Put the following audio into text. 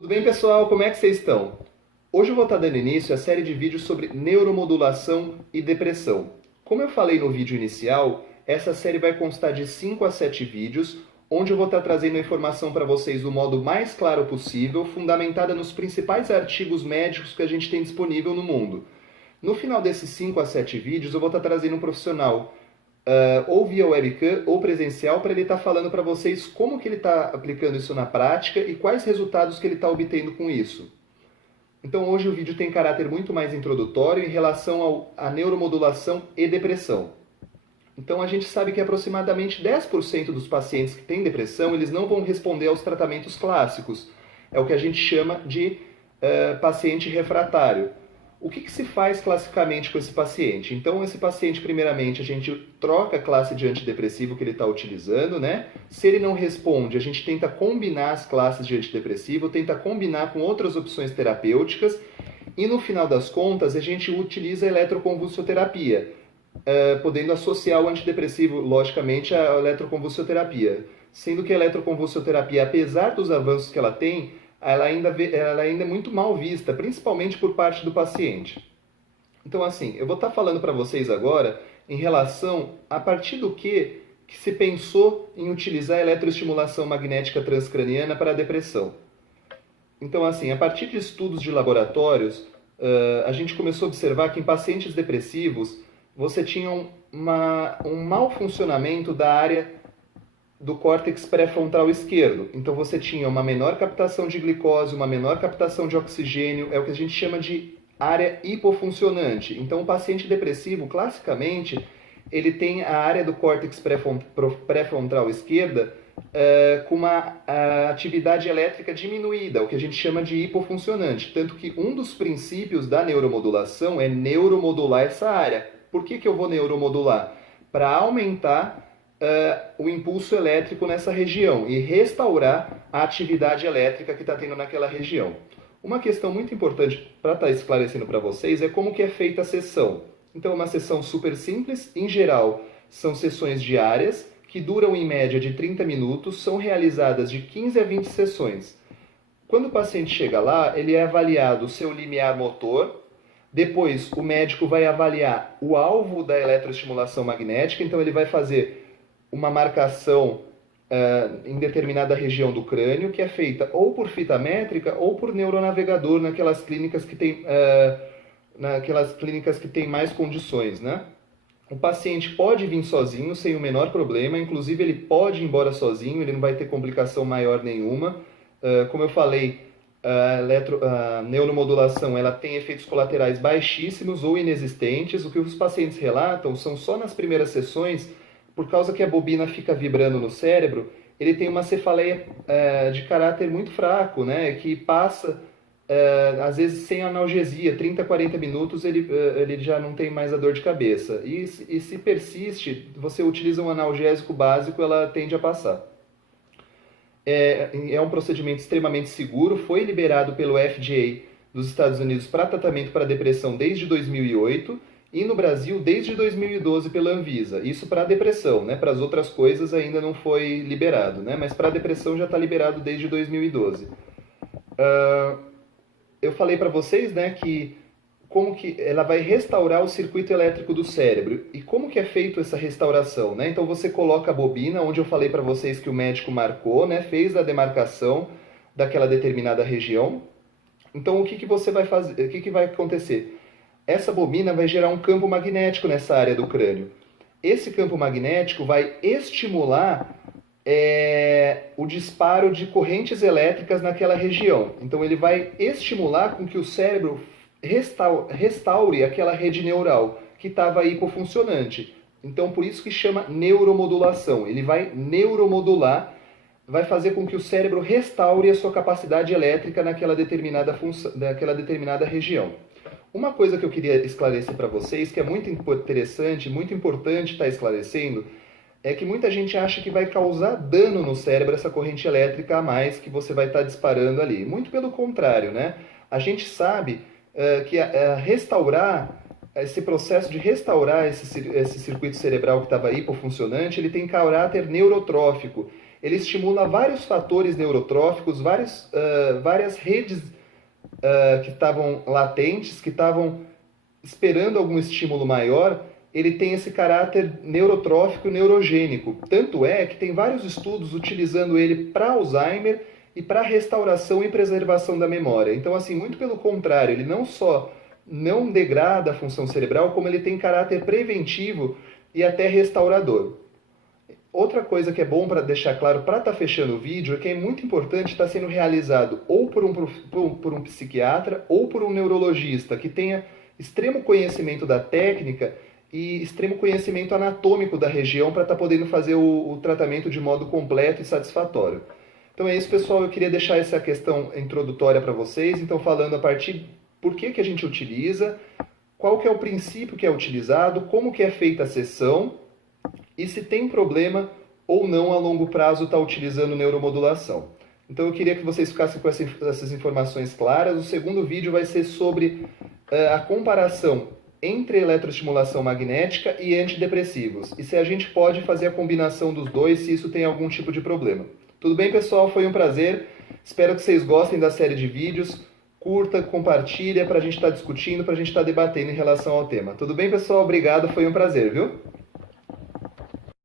Tudo bem, pessoal? Como é que vocês estão? Hoje eu vou estar dando início à série de vídeos sobre neuromodulação e depressão. Como eu falei no vídeo inicial, essa série vai constar de 5 a 7 vídeos, onde eu vou estar trazendo a informação para vocês do modo mais claro possível, fundamentada nos principais artigos médicos que a gente tem disponível no mundo. No final desses 5 a 7 vídeos, eu vou estar trazendo um profissional ou via webcam ou presencial para ele estar falando para vocês como que ele está aplicando isso na prática e quais resultados que ele está obtendo com isso. Então hoje o vídeo tem caráter muito mais introdutório em relação à neuromodulação e depressão. Então a gente sabe que aproximadamente 10% dos pacientes que têm depressão, eles não vão responder aos tratamentos clássicos. É o que a gente chama de paciente refratário. O que se faz classicamente com esse paciente? Então, esse paciente, primeiramente, a gente troca a classe de antidepressivo que ele está utilizando, né? Se ele não responde, a gente tenta combinar as classes de antidepressivo, tenta combinar com outras opções terapêuticas e, no final das contas, a gente utiliza a eletroconvulsoterapia, podendo associar o antidepressivo, logicamente, à eletroconvulsoterapia. Sendo que a eletroconvulsoterapia, apesar dos avanços que ela tem, ela ainda é muito mal vista, principalmente por parte do paciente. Então, assim, eu vou estar falando para vocês agora em relação a partir do que se pensou em utilizar a eletroestimulação magnética transcraniana para a depressão. Então, assim, a partir de estudos de laboratórios, a gente começou a observar que em pacientes depressivos você tinha um mau funcionamento da área do córtex pré-frontal esquerdo. Então você tinha uma menor captação de glicose, uma menor captação de oxigênio, é o que a gente chama de área hipofuncionante. Então o paciente depressivo, classicamente, ele tem a área do córtex pré-frontal esquerda com uma atividade elétrica diminuída, o que a gente chama de hipofuncionante. Tanto que um dos princípios da neuromodulação é neuromodular essa área. Por que eu vou neuromodular? Para aumentar o impulso elétrico nessa região e restaurar a atividade elétrica que está tendo naquela região. Uma questão muito importante para estar esclarecendo para vocês é como que é feita a sessão. Então, é uma sessão super simples, em geral, são sessões diárias, que duram em média de 30 minutos, são realizadas de 15 a 20 sessões. Quando o paciente chega lá, ele é avaliado o seu limiar motor, depois o médico vai avaliar o alvo da eletroestimulação magnética, então ele vai fazer uma marcação em determinada região do crânio, que é feita ou por fita métrica ou por neuronavegador naquelas clínicas que tem mais condições, né? O paciente pode vir sozinho, sem o menor problema, inclusive ele pode ir embora sozinho, ele não vai ter complicação maior nenhuma. Como eu falei, a neuromodulação ela tem efeitos colaterais baixíssimos ou inexistentes. O que os pacientes relatam são só nas primeiras sessões, por causa que a bobina fica vibrando no cérebro, ele tem uma cefaleia de caráter muito fraco, né, que passa, às vezes, sem analgesia. 30, 40 minutos ele já não tem mais a dor de cabeça. E se persiste, você utiliza um analgésico básico, ela tende a passar. É um procedimento extremamente seguro, foi liberado pelo FDA dos Estados Unidos para tratamento para depressão desde 2008, e no Brasil desde 2012 pela Anvisa. Isso para a depressão, né? Para as outras coisas ainda não foi liberado, né? Mas para a depressão já está liberado desde 2012. Eu falei para vocês, né, que como que ela vai restaurar o circuito elétrico do cérebro. E como que é feito essa restauração, né? Então você coloca a bobina, onde eu falei para vocês que o médico marcou, né? Fez a demarcação daquela determinada região. Então o que você vai fazer? O que vai acontecer? Essa bobina vai gerar um campo magnético nessa área do crânio. Esse campo magnético vai estimular o disparo de correntes elétricas naquela região. Então ele vai estimular com que o cérebro restaure aquela rede neural que estava hipofuncionante. Então por isso que chama neuromodulação. Ele vai neuromodular, vai fazer com que o cérebro restaure a sua capacidade elétrica naquela determinada região. Uma coisa que eu queria esclarecer para vocês, que é muito interessante, muito importante estar esclarecendo, é que muita gente acha que vai causar dano no cérebro essa corrente elétrica a mais que você vai estar disparando ali. Muito pelo contrário, né? A gente sabe que esse processo de restaurar esse circuito cerebral que estava hipofuncionante, ele tem caráter neurotrófico. Ele estimula vários fatores neurotróficos, várias redes que estavam latentes, que estavam esperando algum estímulo maior. Ele tem esse caráter neurotrófico e neurogênico. Tanto é que tem vários estudos utilizando ele para Alzheimer e para restauração e preservação da memória. Então, assim, muito pelo contrário, ele não só não degrada a função cerebral, como ele tem caráter preventivo e até restaurador. Outra coisa que é bom para deixar claro, para estar fechando o vídeo, é que é muito importante estar sendo realizado ou por um psiquiatra ou por um neurologista que tenha extremo conhecimento da técnica e extremo conhecimento anatômico da região para estar podendo fazer o tratamento de modo completo e satisfatório. Então é isso, pessoal. Eu queria deixar essa questão introdutória para vocês. Então, falando a partir por que a gente utiliza, qual que é o princípio que é utilizado, como que é feita a sessão e se tem problema ou não a longo prazo estar utilizando neuromodulação. Então eu queria que vocês ficassem com essas informações claras. O segundo vídeo vai ser sobre a comparação entre eletroestimulação magnética e antidepressivos. E se a gente pode fazer a combinação dos dois, se isso tem algum tipo de problema. Tudo bem, pessoal? Foi um prazer. Espero que vocês gostem da série de vídeos. Curta, compartilha para a gente estar discutindo, para a gente estar debatendo em relação ao tema. Tudo bem, pessoal? Obrigado, foi um prazer, viu?